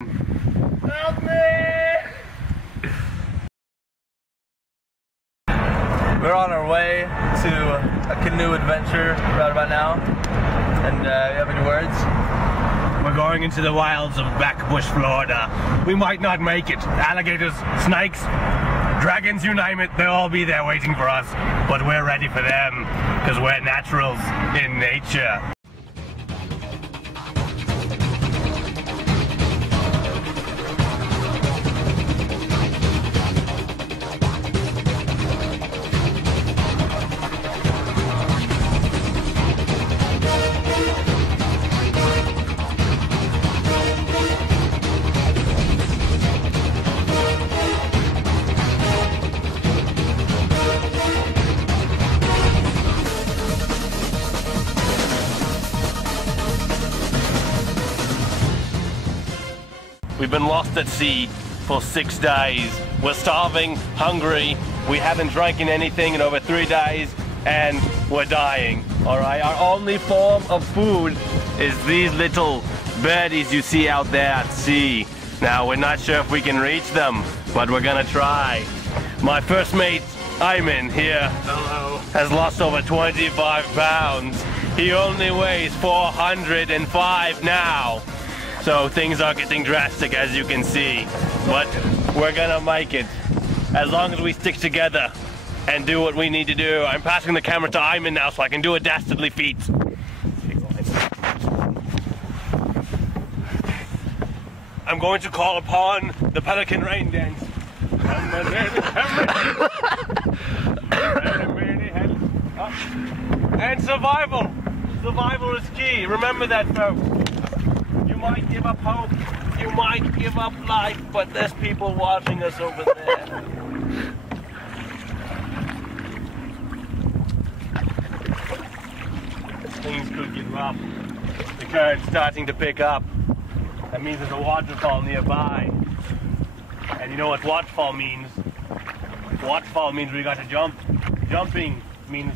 Help me! We're on our way to a canoe adventure right about now. And you have any words? We're going into the wilds of Backbush, Florida. We might not make it. Alligators, snakes, dragons, you name it, they'll all be there waiting for us. But we're ready for them, because we're naturals in nature. We've been lost at sea for 6 days. We're starving, hungry, we haven't drank anything in over 3 days, and we're dying, alright? Our only form of food is these little birdies you see out there at sea. Now, we're not sure if we can reach them, but we're gonna try. My first mate, Ayman, here, hello, has lost over 25 pounds. He only weighs 405 now. So things are getting drastic, as you can see, but we're gonna make it as long as we stick together and do what we need to do. I'm passing the camera to Ayman now so I can do a dastardly feat. I'm going to call upon the pelican rain dance. And survival. Survival is key. Remember that, folks. You might give up hope, you might give up life, but there's people watching us over there. Things could get rough. The current's starting to pick up. That means there's a waterfall nearby. And you know what waterfall means? Waterfall means we got to jump. Jumping means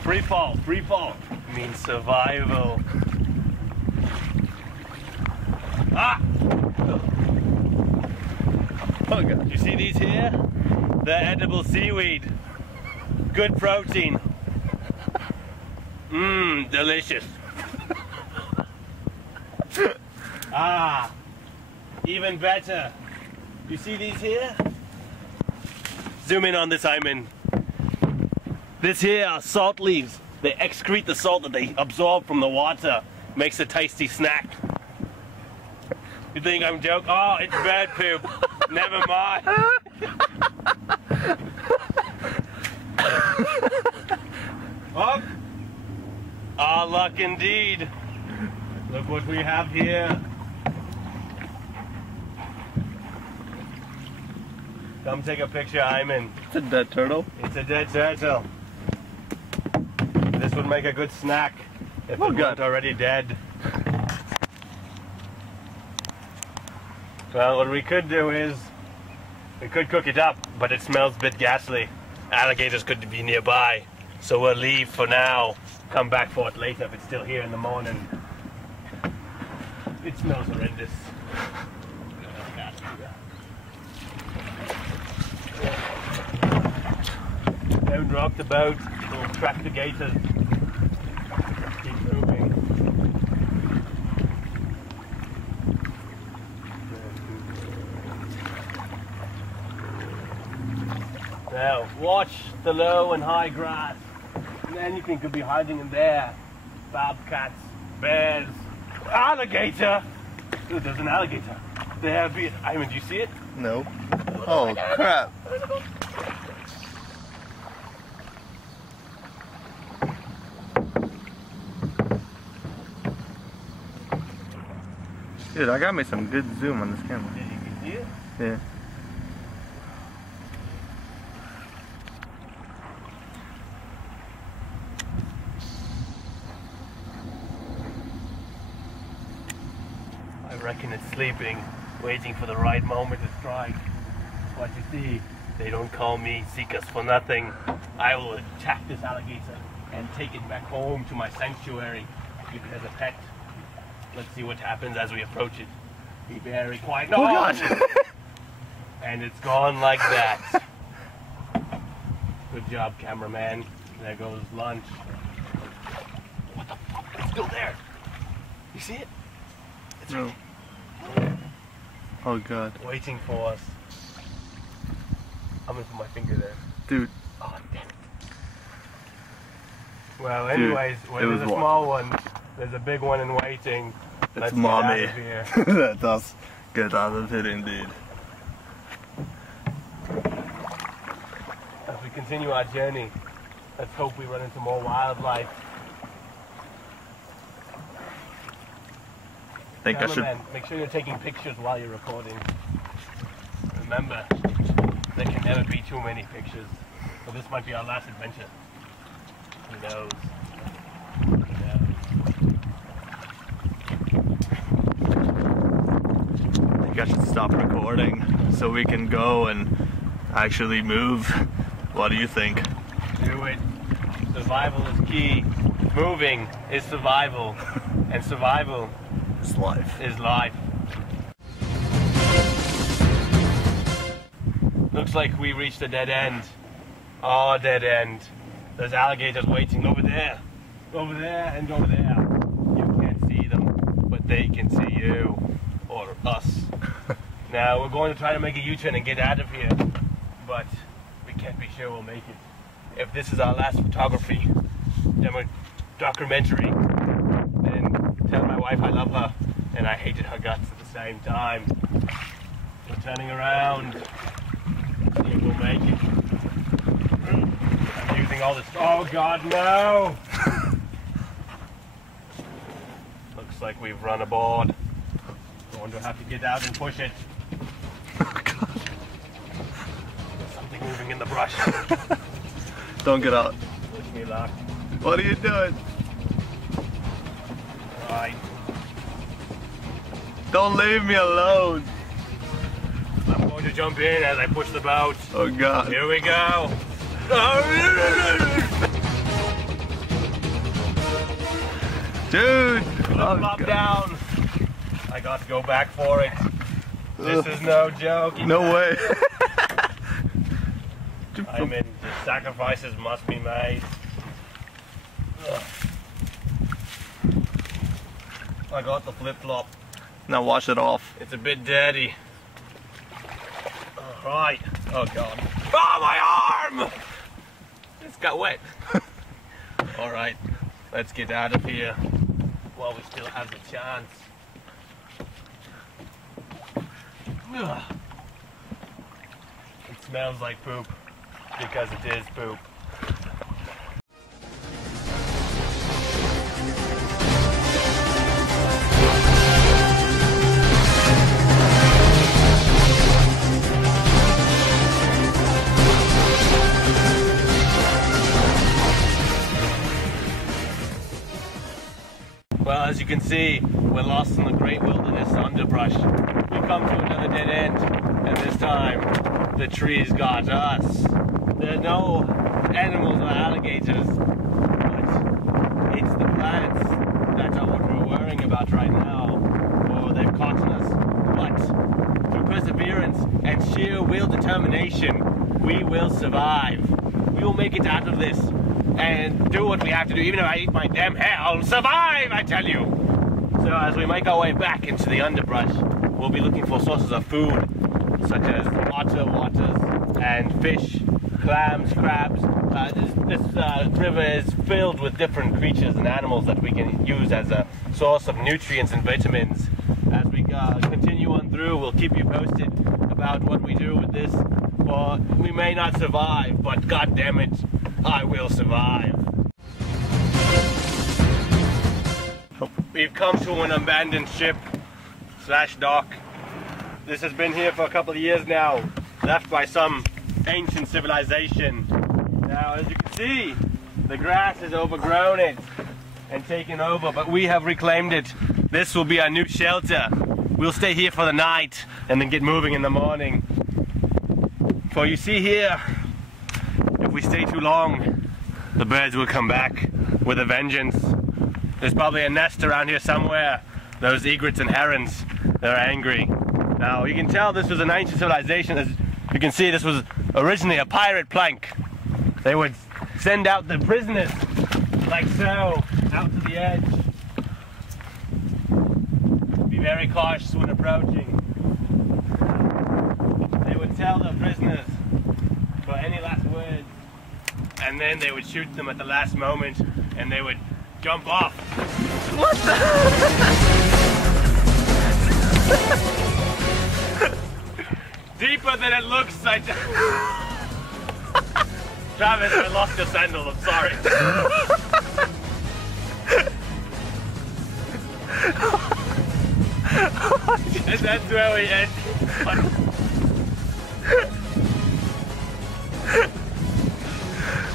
free fall. Free fall means survival. Ah! Oh God. You see these here? They're edible seaweed. Good protein. Mmm, delicious. Ah, even better. You see these here? Zoom in on this, Ayman. This here are salt leaves. They excrete the salt that they absorb from the water. Makes a tasty snack. You think I'm joking? Oh, it's bird poop. Never mind. Oh, our luck indeed. Look what we have here. Come take a picture, Ayman. It's a dead turtle. It's a dead turtle. This would make a good snack if it weren't already dead. Well, what we could do is, we could cook it up, but it smells a bit ghastly. Alligators could be nearby, so we'll leave for now. Come back for it later if it's still here in the morning. It smells horrendous. Don't rock the boat, we'll track the gators. Keep moving. Now, watch the low and high grass. And anything could be hiding in there. Bobcats, bears, alligator! Ooh, there's an alligator. They have been. Ayman, do you see it? No. Oh, crap. Dude, I got me some good zoom on this camera. Yeah, you can see it? Yeah. I reckon it's sleeping, waiting for the right moment to strike. What you see, they don't call me Seekers for nothing. I will attack this alligator and take it back home to my sanctuary, keep it as a pet. Let's see what happens as we approach it. Be very quiet. Oh No! God! And it's gone like that. Good job, cameraman. There goes lunch. What the fuck? It's still there. You see it? It's No. Oh God. waiting for us. I'm gonna put my finger there. Dude. Oh, damn it. Well, anyways, Dude, when it there's a was small one, there's a big one in waiting. It's Let's mommy. get out of here. Let us get out of here indeed. As we continue our journey, let's hope we run into more wildlife. Think I should. Cameraman, make sure you're taking pictures while you're recording. Remember, there can never be too many pictures. So this might be our last adventure. Who knows? Who knows? I think I should stop recording so we can go and actually move. What do you think? Do it. Survival is key. Moving is survival. And survival It's life. is life. Looks like we reached a dead end. Oh, dead end. There's alligators waiting over there. Over there and over there. You can't see them, but they can see you. Or us. Now we're going to try to make a U-turn and get out of here. But we can't be sure we'll make it. If this is our last photography documentary, then tell my wife I love her and I hated her guts at the same time. We're turning around. See if we'll make it. I'm using all this. Oh God, no! Looks like we've run aboard. Going to have to get out and push it. There's something moving in the brush. Don't get out. Wish me luck. What are you doing? Right. Don't leave me alone. I'm going to jump in as I push the boat. Oh God. Here we go. Dude. Oh, Flop God. down. I got to go back for it. This is no joke. No way. I mean, the sacrifices must be made. Ugh. I got the flip-flop. Now wash it off. It's a bit dirty. Alright. Oh God. Oh, my arm! It's got wet. Alright. Let's get out of here while we still have the chance. Ugh. It smells like poop because it is poop. Well, as you can see, we're lost in the great wilderness underbrush. We come to another dead end, and this time, the trees got us. There are no animals or alligators, but it's the plants that are what we're worrying about right now, or they've caught us. But through perseverance and sheer will determination, we will survive. We will make it out of this and do what we have to do. Even if I eat my damn hair, I'll survive, I tell you! So as we make our way back into the underbrush, we'll be looking for sources of food, such as waters, and fish, clams, crabs. This river is filled with different creatures and animals that we can use as a source of nutrients and vitamins. As we continue on through, we'll keep you posted about what we do with this. For we may not survive, but god damn it, I will survive. We've come to an abandoned ship / dock. This has been here for a couple of years now, left by some ancient civilization. Now, as you can see, the grass has overgrown it and taken over, but we have reclaimed it. This will be our new shelter. We'll stay here for the night and then get moving in the morning. For you see here, if we stay too long, the birds will come back with a vengeance. There's probably a nest around here somewhere, those egrets and herons. They're angry. Now you can tell this was an ancient civilization. As you can see, this was originally a pirate plank. They would send out the prisoners like so, out to the edge. Be very cautious when approaching. They would tell the prisoners for any last words, and then they would shoot them at the last moment, and they would jump off. What the? Deeper than it looks, Travis, I lost your sandal, I'm sorry. And that's where we end.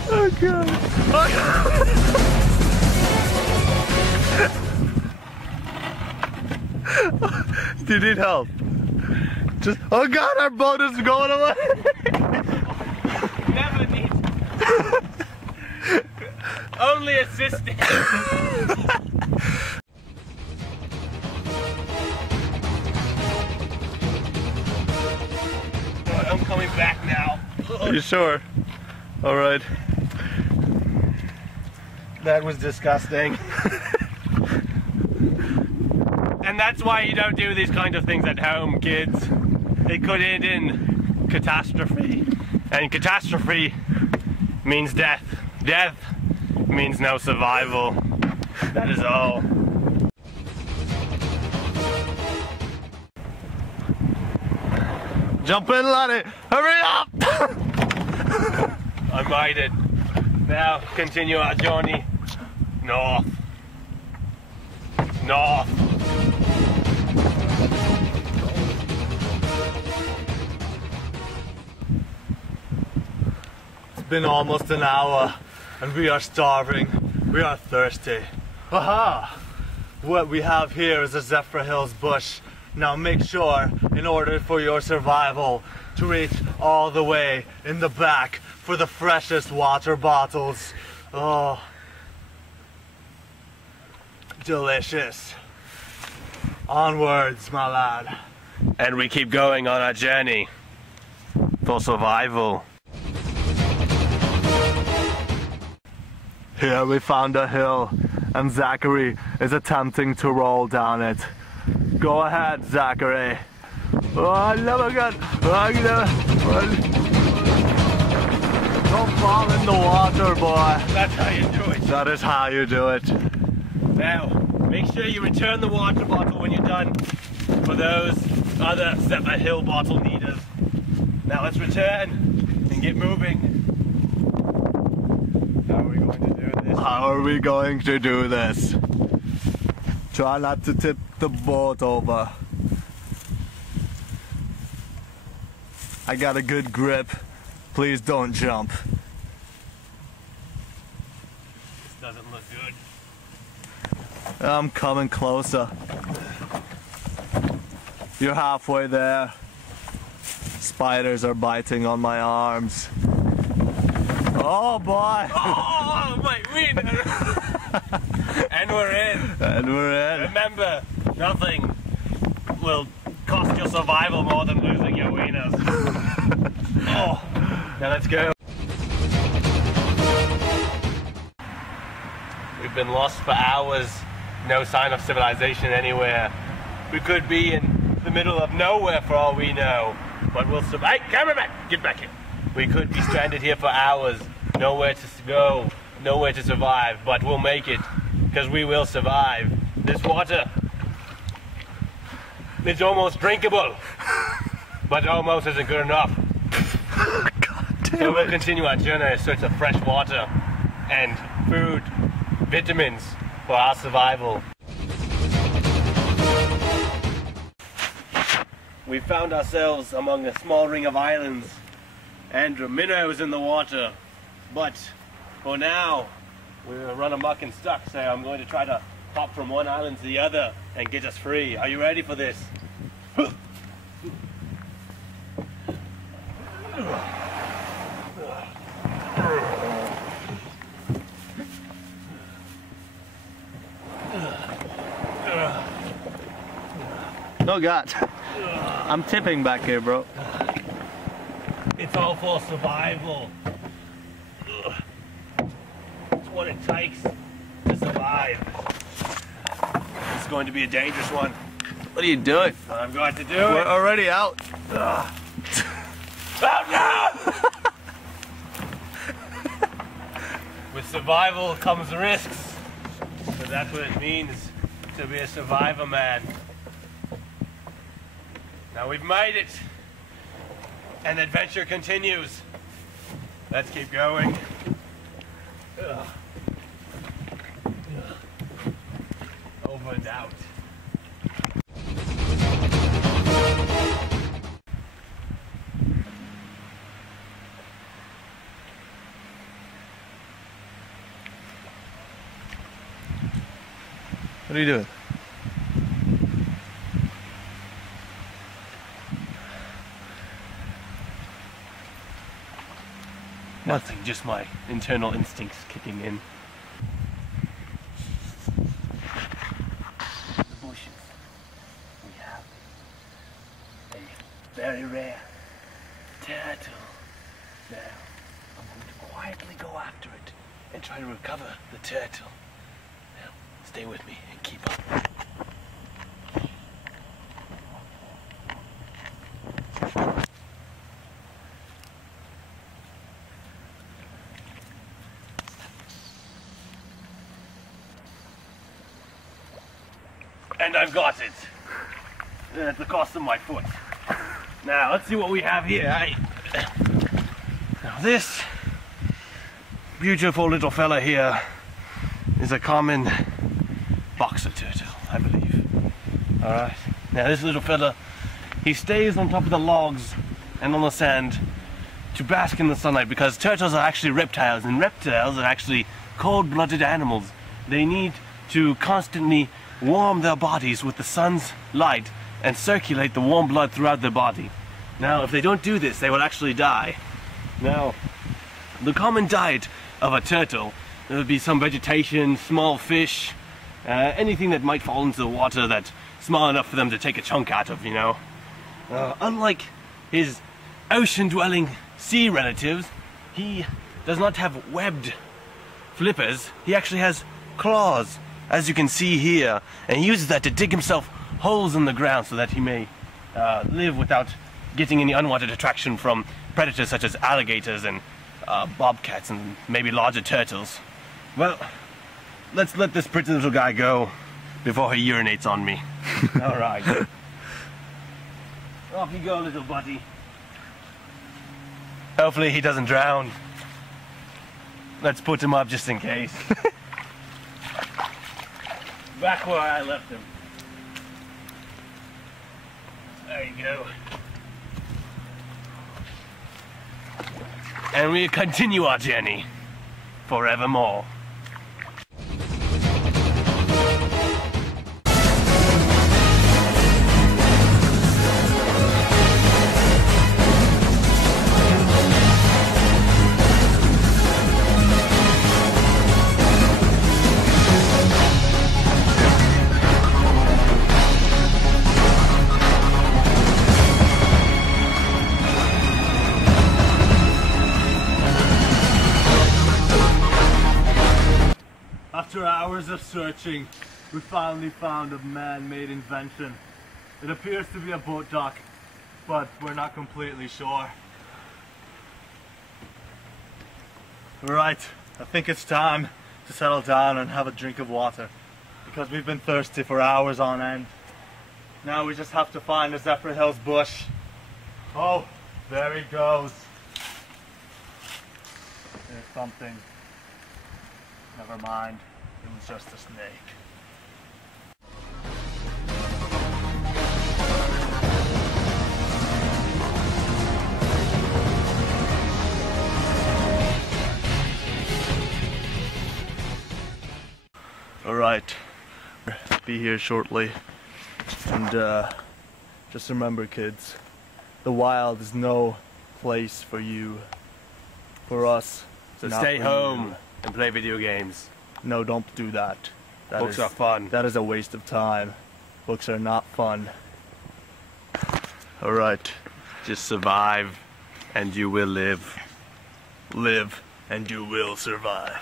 Oh god. Do you need help? Just, oh god, our boat is going away. Never need. Only assisting. I'm coming back now. Are you sure? Alright. That was disgusting. And that's why you don't do these kind of things at home, kids. It could end in catastrophe. And catastrophe means death. Death means no survival. That is all. Jump in, laddie! Hurry up! I made it. Now continue our journey north. North. It's been almost an hour and we are starving. We are thirsty. Aha! What we have here is a Zephyr Hills bush. Now make sure, in order for your survival, to reach all the way in the back for the freshest water bottles. Oh, delicious. Onwards, my lad. And we keep going on our journey for survival. Here we found a hill, and Zachary is attempting to roll down it. Go ahead, Zachary. Oh, I never got. Don't fall in the water, boy. That's how you do it. That is how you do it. Now, make sure you return the water bottle when you're done for those other Zephyr Hill bottle needers. Now let's return and get moving. How are we going to do this? How are we going to do this? Try not to tip the boat over. I got a good grip. Please don't jump. This doesn't look good. I'm coming closer. You're halfway there. Spiders are biting on my arms. Oh boy! Oh, my wiener! And we're in. And we're in. Remember, nothing will cost your survival more than losing your wieners. Oh, now let's go. We've been lost for hours. No sign of civilization anywhere. We could be in the middle of nowhere for all we know. But we'll survive. Hey, cameraman, get back here. We could be stranded here for hours. Nowhere to go. Nowhere to survive. But we'll make it. Because we will survive. This water is almost drinkable. But almost isn't good enough. God damn So we'll it. continue our journey in search of fresh water and food, vitamins for our survival. We found ourselves among a small ring of islands and minnows in the water. But for now, we're run amok and stuck, so I'm going to try to hop from one island to the other and get us free. Are you ready for this? Oh God. I'm tipping back here, bro. It's all for survival. It's what it takes to survive. This is going to be a dangerous one. What are you doing? I'm going to do We're it. already out. Oh no! With survival comes risks. But that's what it means to be a survivor, man. Now we've made it. And the adventure continues. Let's keep going. Ugh. Over and out. What are you doing? Nothing, just my internal instincts kicking in. The bushes. We have a very rare turtle. Now, I'm going to quietly go after it and try to recover the turtle. Now, stay with me and keep up. And I've got it. At the cost of my foot. Now, let's see what we have here. Now, this beautiful little fella here is a common boxer turtle, I believe. Alright. Now, this little fella, he stays on top of the logs and on the sand to bask in the sunlight because turtles are actually reptiles, and reptiles are actually cold-blooded animals. They need to constantly warm their bodies with the sun's light and circulate the warm blood throughout their body. Now, if they don't do this, they will actually die. Now, the common diet of a turtle, there would be some vegetation, small fish, anything that might fall into the water that's small enough for them to take a chunk out of, you know. Unlike his ocean-dwelling sea relatives, he does not have webbed flippers. He actually has claws, as you can see here, and he uses that to dig himself holes in the ground so that he may live without getting any unwanted attraction from predators such as alligators and bobcats and maybe larger turtles. Well, let's let this pretty little guy go before he urinates on me. Alright. Off you go, little buddy. Hopefully he doesn't drown. Let's put him up just in case. Back where I left him. There you go. And we continue our journey forevermore. After hours of searching, we finally found a man-made invention. It appears to be a boat dock, but we're not completely sure. Right, I think it's time to settle down and have a drink of water, because we've been thirsty for hours on end. Now we just have to find the Zephyr Hills bush. Oh, there he goes. There's something. Never mind, it was just a snake. Alright, be here shortly. And just remember, kids, the wild is no place for you. For us. So stay home and play video games. No, don't do that. Books are fun. That is a waste of time. Books are not fun. Alright. Just survive and you will live. Live and you will survive.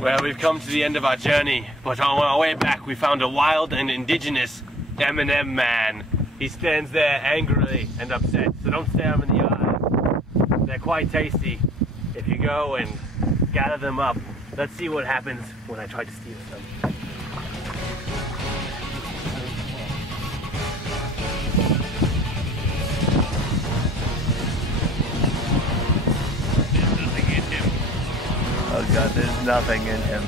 Well, we've come to the end of our journey, but on our way back we found a wild and indigenous M&M man. He stands there angrily and upset, so don't stare him in the eyes. They're quite tasty if you go and gather them up. Let's see what happens when I try to steal some. There's nothing in him. Oh god, there's nothing in him.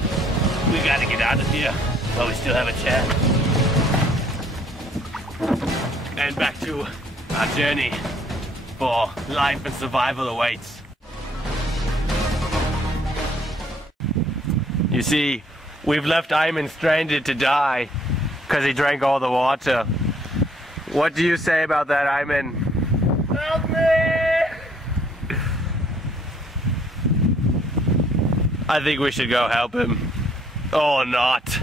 We gotta get out of here while we still have a chance. And back to our journey for life and survival awaits. You see, we've left Ayman stranded to die because he drank all the water. What do you say about that, Ayman? Help me! I think we should go help him. Or not.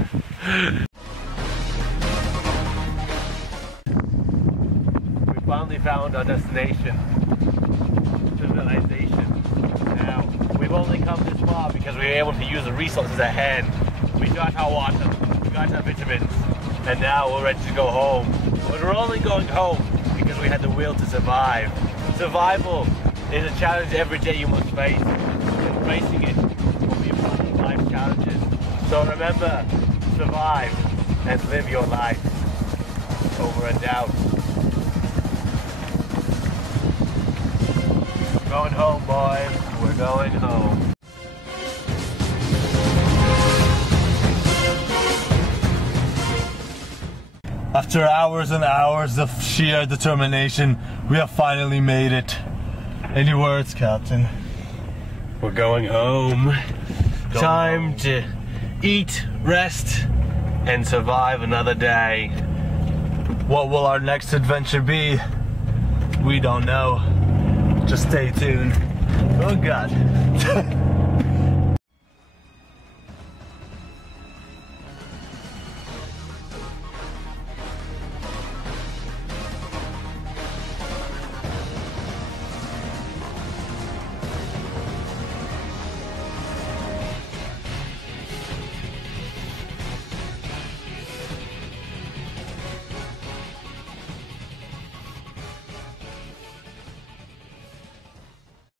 We finally found our destination. Civilization. Now, we've only come this far because we were able to use the resources at hand. We got our water, we got our vitamins, and now we're ready to go home. But we're only going home because we had the will to survive. Survival is a challenge every day you must face, and facing it will be part of life's challenges. So remember, survive and live your life. Over and out. Going home, boys. We're going home. After hours and hours of sheer determination, we have finally made it. Any words, Captain? We're going home. Time to eat, rest, and survive another day. What will our next adventure be? We don't know. Just stay tuned. Oh God.